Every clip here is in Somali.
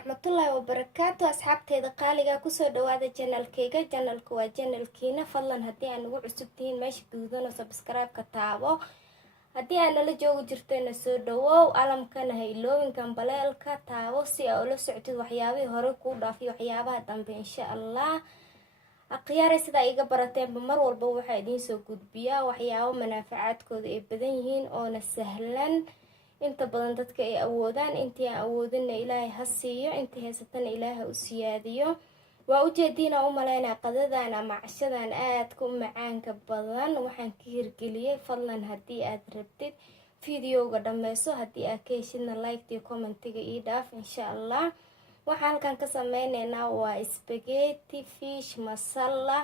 waraxmatullaahi wabarakaatu asxaabteeda qaaliga kusoo dhawaada janalkayga. janalku waa janalkiina, fadlan haddii aan ugu cusub tihiin meesha guudan oo subscribe-ka taabo. haddii aad nala joogi jirtayna soo dhawow, alamkana ha iloowinkan baleelka taabo si aa ula soctid waxyaabihii hore kuu dhaafiyo waxyaabaha dambe insha allah. akhyaare sidaa iga barateenba mar walba waxaa idiin soo gudbiyaa waxyaabo manaafacaadkooda ay badan yihiin oona sahlan, inta badan dadka ay awoodaan. intii aan awoodina ilaahay ha siiyo, intii haysatana ilaahay u siyaadiyo. waa ujeediina u maleynaa qadadan ama cashadan aadka u macaanka badan waxaan ka hirgeliyey. fadlan haddii aad rabtid videoga dhameyso, haddii aad ka heshidna like iyo commentiga ii dhaaf insha allah. waxaan halkan ka sameyneynaa waa spaghetti fish masala.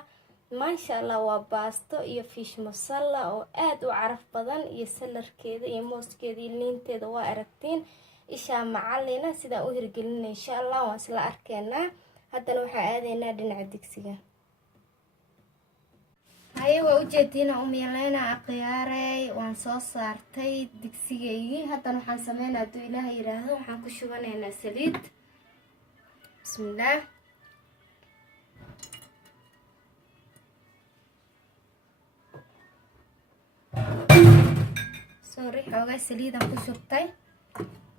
maasha allah waa baasto iyo fish masala oo aad u caraf badan, iyo salarkeeda iyo mooskeeda iyo liinteeda waa aragtiin. ishaa macalina sidaan u hirgelina insha allah waan isla arkeenaa. haddana waxaa aadaynaa dhinaca digsiga. haye waa ujeediina umyaleyna akhyaarey waan soo saartay digsigaygii. haddana waxaan sameynaa hadduu ilaaha yidhaahdo waxaan ku shubanaynaa saliid. bismillaah. sorry xoogaa saliidaan ku shubtay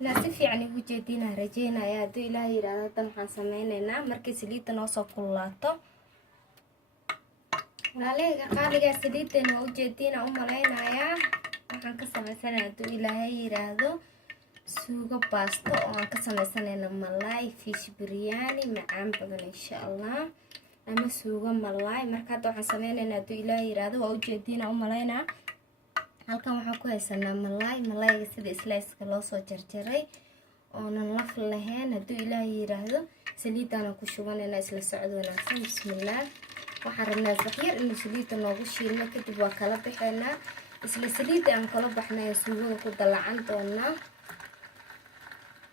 inaa si fiican igu jeediinaa rajeynaya hadduu ilaaha yidhaahdo. haddan waxaan sameyneynaa markay saliidda noo soo kululaato. walaalahayga qaaligaa saliiddan waa ujeediina u maleynayaa waxaan ka sameysanaya hadduu ilaahay yidhaahdo suugo baasto oo aan ka sameysanayna malaay fish biryani macaan badan insha allah, ama suugo malaay. marka hadda waxaan sameyneynaa hadduu ilaahay yidhaahdo waa ujeediina u maleynaa halkan waxaan ku haysanaa malayga sida sliceka loo soo jarjaray oonan laf lahayn. hadduu ilaahay yidhaahdo saliiddaana ku shubanaynaa isla socod wanaagsan. bismillaah. waxaan rabnaa saxyar inuu saliidda noogu shiilno, kadib waa kala baxaynaa. isla saliidda aan kala baxnay suugada ku dalacan doonaa.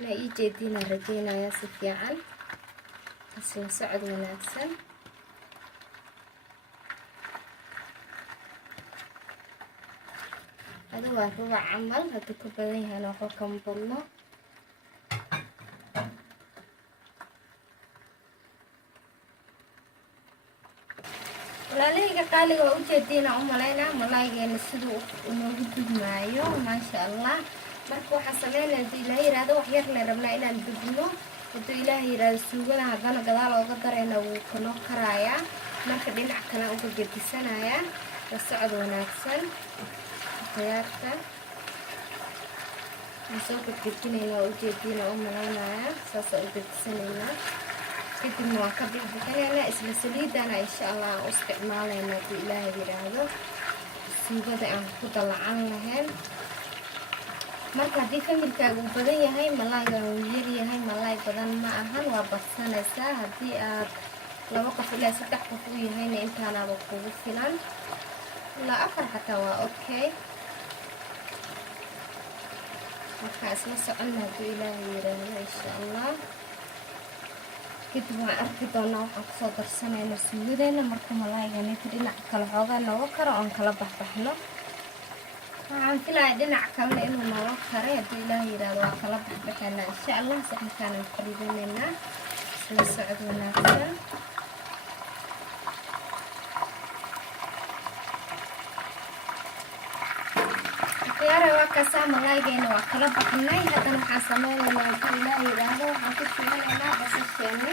na ii jeediinaa rajeynayaa si fiican isla socod wanaagsan. adu waa rubac camal, hadduu ka badan yahayna waxba kama badno. walaalahayga qaaliga waa ujeediina u maleynaa malaaygeena siduu inoogu dugmaayo maasha allah. marka waxaan sameynaya hadduu ilaaha yidhaahdo wax yar le rabnaa inaan dugno. hadduu ilaaha yidhaahdo suugadan haddana gadaal ooga darayna wuu kanoo karayaa. marka dhinac kale uga gedisanayaa la socod wanaagsan. khiyaarta aan soo gedgedinaynaa waa ujeediina u maleynayaa saasa u gedisanaynaa. kadibna waan ka bixbixinaynaa isla saliidana insha allah aan u isticmaalaynaa hadduu ilaaha yidhaahdo suugada aan ku dalacan lahayn. marka haddii familkaaga uu badan yahay malaaygan uu yar yahay, malaay badan ma ahan, waa badsanaysaa. haddii aad 2 qof ilaa 3 qof u yahayna intaanaaba kugu filan, ilaa 4 xataa waa okay. markaa isla soconna hadduu ilaaha yidhaahdo insha allah. kadib waan arki doonaa waxaan kusoo darsanayna suugadeena markuu malaayganita dhinaca kale xoogaa nooga karo oon kala baxbaxno. waxaan filaya dhinac kalena inuu nooga karay. hadduu ilaaha yidhaahdo waa kala baxbaxaynaa insha allah. saxankaanaan fariidanaynaa isla socod wanaagsan. khiyaare waa kaasaa malaaygeena waa kala baxnay. haddana waxaan sameynaynaa hadduu ilaaha yidhaahdo waxaan ku shubanaynaa basasheena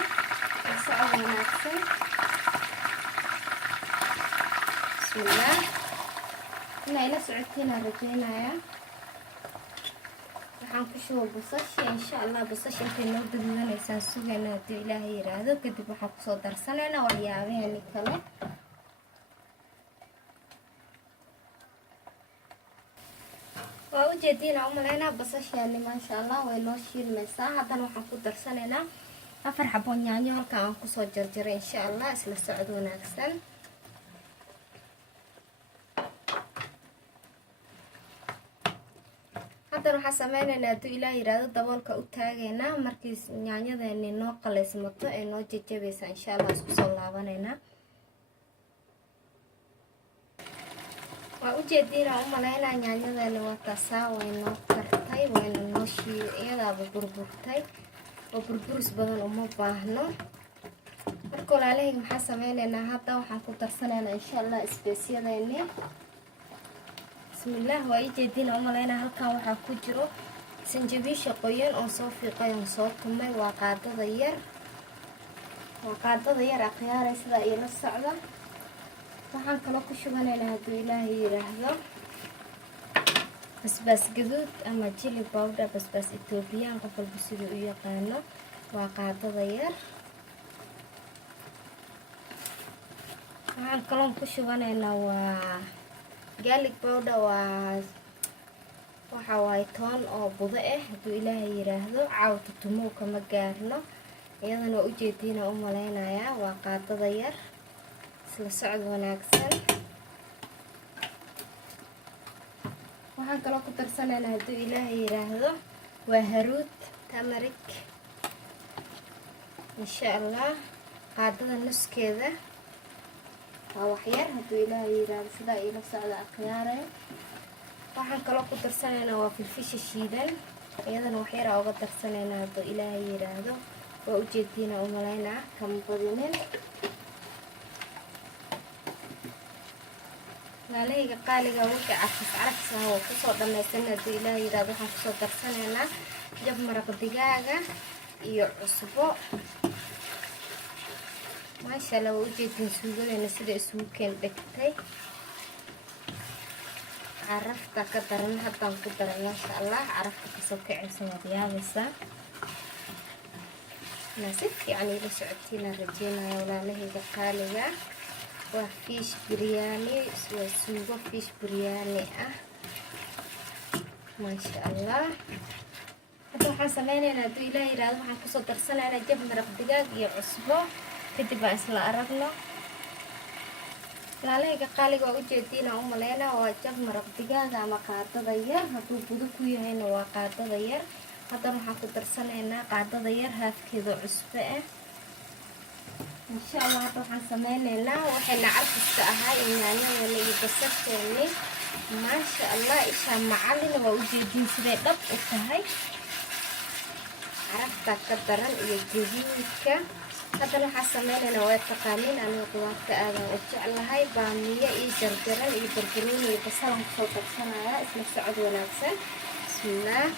la socod wanaagsan. bismillaah. inay la socotiinaan rajeynayaa. waxaan ku shuba basasha insha allah. basasha intay noo gaduudanaysaan sugayna hadduu ilaaha yidhaahdo. kadib waxaan kusoo darsanaynaa waxyaabaheeni kale. waa ujeediina u maleynaa basasheeni maasha allah way noo shiilmaysaa. haddana waxaan ku darsanaynaa 4 xabo yaanyo halka aan kusoo jarjaray insha allah. isla socod wanaagsan. haddana waxaan sameynaynaa hadduu ilaaha yidhaahdo daboolka u taagaynaa. markii yaanyadeeni noo qalaysmato ee noo jajabaysa insha allah isku soo laabanaynaa. waa ujeediina u maleynaa yaanyadani waa taasaa way noo kartay wayna noo iyadaaba burburtay. oo burburis badan uma baahno. marka walaalahayga maxaa sameynaynaa hadda waxaan ku darsanaynaa insha Allah isbeesyadeeni. bismillaah waa jeedina umaleynaa halkan waxaa ku jiro sanjabiisha qoyan oo soo fiiqay oo soo tumay waa qaadada yar aqyaaray sida ay la socda. waxaan kala ku shubanaynaa hadduu Ilaahay yiraahdo basbaas gaduud ama chili powder, basbaas Ethiopian qof walba siduu u yaqaano. waa qaadada yar. waxaan kala ku shubanaynaa waa garlic powder, waxa waay toon oo budo hadduu Ilaahay yiraahdo. caawta tumow kama gaarno, iyadana waa ujeediina u maleynayaa. waa qaadada yar, isla socod wanaagsan. waxaan kaloo ku darsanaynaa hadduu Ilaahay yiraahdo waa haruud tamarik insha Allah. qaadada nuskeeda waa wax yar hadduu Ilaahay yiraahdo sida ay la socda aqyaareen. waxaan kaloo ku darsanaynaa waa filfisha shiidan, iyadana wax yar uga darsanaynaa hadduu Ilaahay yiraahdo. waa ujeediina u maleynaa kama badinin. walaalahayga qaaliga wixii carfis oo kusoo dhammaysan hadduu Ilaahay yiraahdo waxaan kusoo darsanaynaa jab maraq digaaga iyo cusbo. maasha Allah waa ujeedin suugadeena sida isugu keen dhigtay. carafta ka daran haddaan ku daray maasha Allah. carafta kasoo kacaysa waad yaabaysaa. si fiican ila socotiina rajeynaya walaalahayga qaaliga. waa fish biryani, waa suugo fish biryani maasha Allah. hadda waxaan sameynaynaa hadduu Ilaahay yiraahdo waxaan kusoo darsanaynaa jab maraq digaag iyo cusbo. kadib baan isla aragno. walaalahayga qaaliga waa ujeediina u maleynaa waa jab maraq digaaga ama qaadada yar. hadduu budo ku yahayna waa qaadada yar. haddana waxaan ku darsanaynaa qaadada yar haafkeeda cusbo insha Allah. hadda waxaan sameynaynaa waxayna carfiska ahaa yaanyadana iyo basasheeni. maasha Allah isha macalina waa ujeediin siday dhab u tahay. carafta ka daran iyo gaduudka. haddana waxaan sameynaynaa waa taqaaniin aniga qudaarta aadan u jeclahay. baamiye iyo jarjaran iyo barbarooni iyo basalan kusoo darsanayaa. isla socod wanaagsan. bismillaah.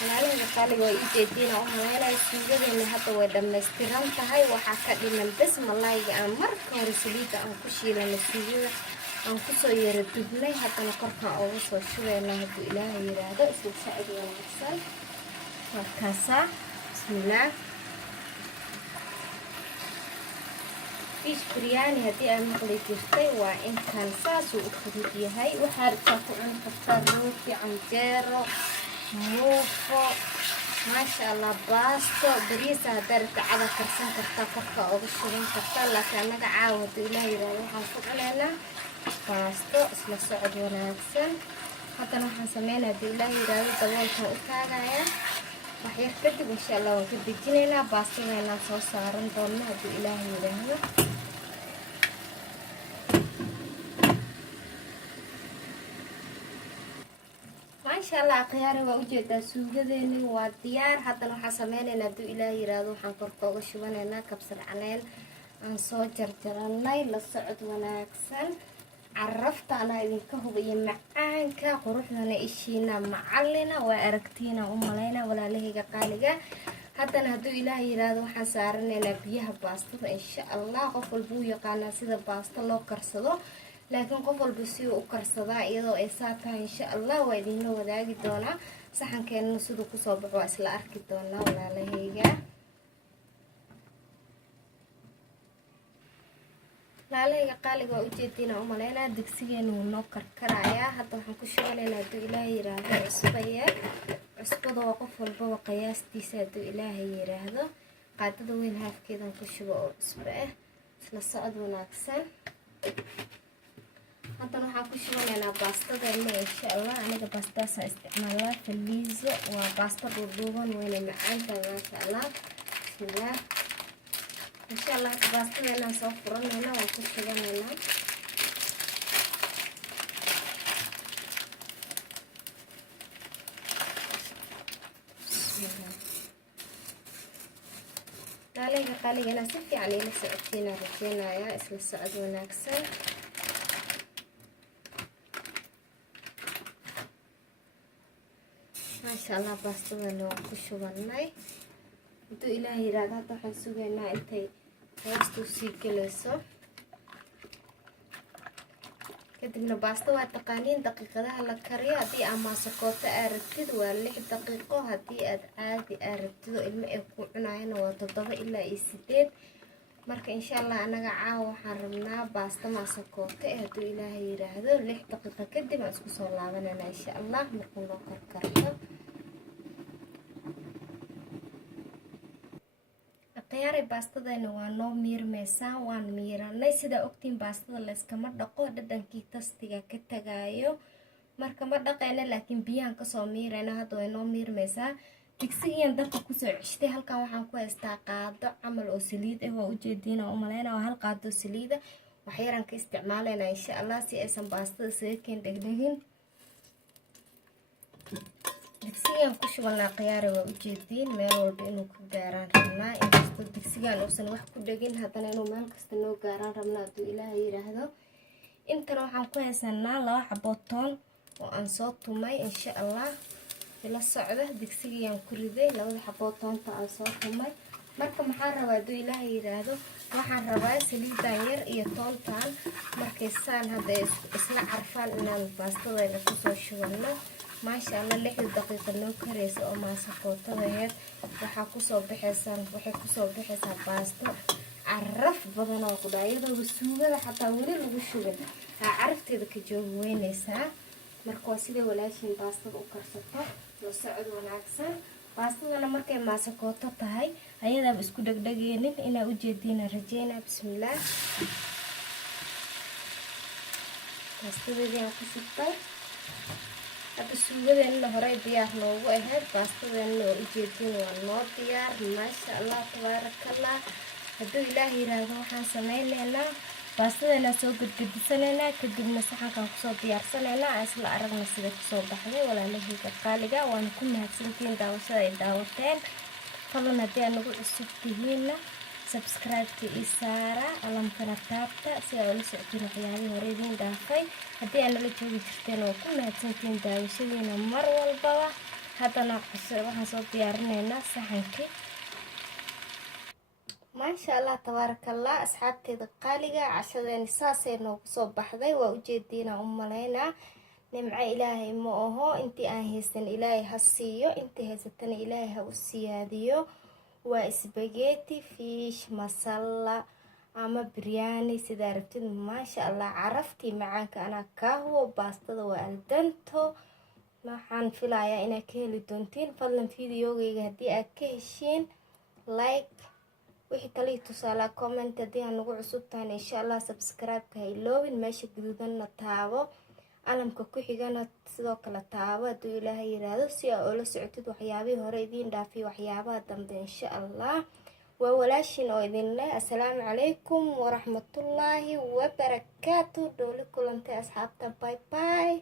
walaalahayga qaaliga waa ujeediina u maleynaya suugadeena hadda way dhammaystiran tahay. waxaa ka dhiman bes malayga aan marka hore saliidda aan ku shiilana suugada aan kusoo yara dubnay. haddana korkaan uga soo shubaynaa hadduu Ilaahay yiraahdo. isla socod wanaagsan. markaasaa bismillaah. fish biryani haddii aad maqli jirtay waa intaan saasuu u fudud yahay. waxaa rabtaa ku cuni kartaa rooti, canjeero, muufo, maasha Allah. baasto bariisa haddaa rabta cada karsan kartaa, korka uga shuban kartaa. laakiin annaga caawa hadduu Ilaahay yiraahdo waxaan ku cunaynaa baasto. isla socod wanaagsan. haddana waxaan sameynaa hadduu Ilaahay yiraahdo daboolkan u taagayaa. wax yar kadib insha Allah waan ka dejinaynaa. baastadeena soo saaran doona hadduu Ilaahay yiraahdo. maasha Allah aqyaari waa ujeedaa suugadeeni waa diyaar. haddana waxaan sameynaynaa hadduu Ilaahay yiraahdo waxaan korka uga shubanaynaa kabsar caleen aan soo jarjaranay. la socod wanaagsan. carafta anaa idinka hubiyo macaanka quruxdana ishiina macalina waa aragtiina u maleynaa walaalahayga qaaliga. haddana hadduu Ilaahay yiraahdo waxaan saaranaynaa biyaha baastada insha Allah. qof walba uu yaqaanaa sida baasta loo karsado, laakiin qof walba si uu u karsadaa iyadoo ay saa tahay insha Allah waa idinla wadaagi doonaa. saxankeena siduu kusoo baxo waa isla arki doonaa walaalahayga. walaalahayga qaaliga waa ujeediina u maleynaa digsigeena wuu noo karkarayaa. hadda waxaan ku shubanaynaa hadduu Ilaahay yiraahdo cusbo yar. cusbada waa qof walbaba qiyaastiisa hadduu Ilaahay yiraahdo. qaadada weyn haafkeedan ku shubo oo cusbo isla socod wanaagsan. haddana waxaan ku shubanaynaa baastadeena insha Allah. aniga baastaasaan isticmaalaa faliizo. waa baasta dhuudhuuban weyna macaantahay maasha Allah. bismillaah. insha Allah baastadeena soo furanayna waan ku shubanaynaa. عليها قالي أنا سفي علي لسعتينا رجينا يا اسم السعد وناكسن ما شاء الله باستوى لو كشو والله انتو إلهي رادا طحن سوغينا انتي باستو سيكلسو kadibna baasta waa taqaaniin daqiiqadaha la kariyo haddii aad maasakoota aad rabtid waa 6 daqiiqo haddii aad caadi aad rabtido ilmo ay ku cunayana waa 7 ilaa 8 marka insha Allah anaga caawa waxaan rabnaa baasta maasakoota hadduu Ilaahay yiraahdo 6 daqiiqo kadib aan isku soo laabanana insha Allah markuu loo karkarto khiyaari baastadayna waa noo miirmaysaa waan miiranay sida ogtiin baastada la iskama dhaqo dhadhankii tastiga ka tagaayo marka ma dhaqayna laakiin biyaan ka soo miirayna hadda way noo miirmaysaa digsigan dabka ku soo ceshtay halkan waxaan ku haystaa qaado camal oo saliid ah waa u jeedina u maleynaa hal qaado saliid wax yaran ka isticmaalayna insha Allah si aysan baastada isaga keen dhagdhagin digsigan ku shubana khiyaari waa u jeedin meel walba inuu ku gaaraan rabnaa in digsigan uusan wax ku dhagin hadana inuu meel kasta noo gaaraan rabnaa haduu Ilaahay yiraahdo intana waxaan ku haysanaa 2 xabo toon oo aan soo tumay insha Allah ila socda digsigan ku riday 2 xabo toonta aan soo tumay marka maxaan rabaa haduu Ilaahay yiraahdo waxaan rabaa saliidan yar iyo toontan markay saan hadda isla carfaan inaan baastadayna ku soo shubano ما شاء الله 6 دقيقة لو كريس أو ما سقطتها هيك وحكوسو بحسن وحكوسو بحسن باستو عرف بدنا وقضايا والسوق حتى ولي الوشوق عرفت ذاك الجو وين يسا مركوسيدة ولا شيء باستو وكرسطة وسعد ونعكسه باستو أنا مركي ما سقطتها هاي هذا بسكو دقيقين إنا وجدينا رجينا بسم الله باستو ذي أكسطة هذا سوغدنا هراي ديار noogu ahayd baastadeena oo ujeedin waa noo diyaar ma sha Allah tabaaraka Allah haduu Ilaahay yiraahdo waxaan sameeynaa baastadeena soo gudbisanayna kadibna saxankan ku soo diyaarsanayna isla aragna sida ku soo baxday walaalahayga qaaliga waan ku mahadsantiin daawashada ay daawateen fadlan hadii aad nagu cusub tihiin subscribe isaara alamkana taabta si aad ula socotiin waxyaabaha hore idin dhaafay hadii aad nala joogi jirteen oo ku mahadsantiin daawashadiina mar walba hadana waxaan soo diyaarinaynaa saxankii ما شاء الله تبارك الله أصحابتي قالقة عشان ساسي noogu soo baxday waa u jeedina umaleena nimca ilaahay ma aho intii aan haysan ilaahay ha siiyo intii haysatan ilaahay ha u siyaadiyo waa spaghetti fish masala ama biryani sida rabtid ma sha Allah carafti macaanka ana ka huwa baastada waa al dento waxaan filayaa inaad ka heli doontiin fadlan fiidiyowgayga hadii aad ka heshiin like wixii kale tusaale comment hadii aan ugu cusub tahay insha Allah subscribe ka iloobin meesha guduudanna taabo alamka ku xigana sidoo kale taabo haduu Ilaahay yiraahdo si aad ula socotid waxyaabaha hore idin dhaafay waxyaabaha dambe insha Allah waa walaashin oo idin leh assalaamu calaykum wa rahmatullaahi wa barakaatuh dawla kulantay asxaabta bye bye